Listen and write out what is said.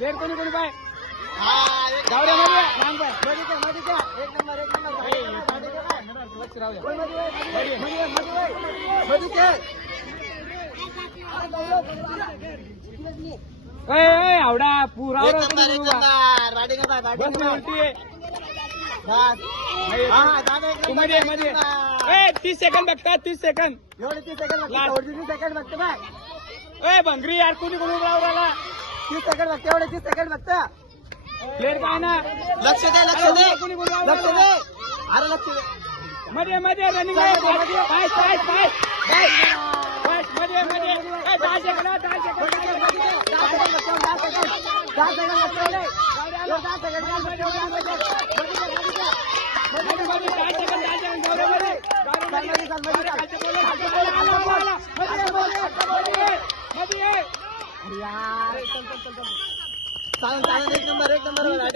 शेर कोणी कोणी पाय हा गावड्या मध्ये सांग पाय मध्ये द्या एक नंबर लक्ष राहू द्या आवडा पुरा एक नंबर राडिंग बस उलटी आहे मध्ये मध्ये 30 सेकंड बघता 30 सेकंड एवढे 30 सेकंड 30 सेकंड बघते बाय ए भंगरी यार कोणी कोणी राहू राहिला 30 सेकंड बघते एवढे 30 सेकंड बघता प्लेअर काय ना लक्ष दे लक्ष दे अरे लक्ष दे मध्ये मध्ये रनिंग पाय पाय पाय मध्ये मध्ये 10 सेकंड 10 सेकंड 10 सेकंड एक नंबर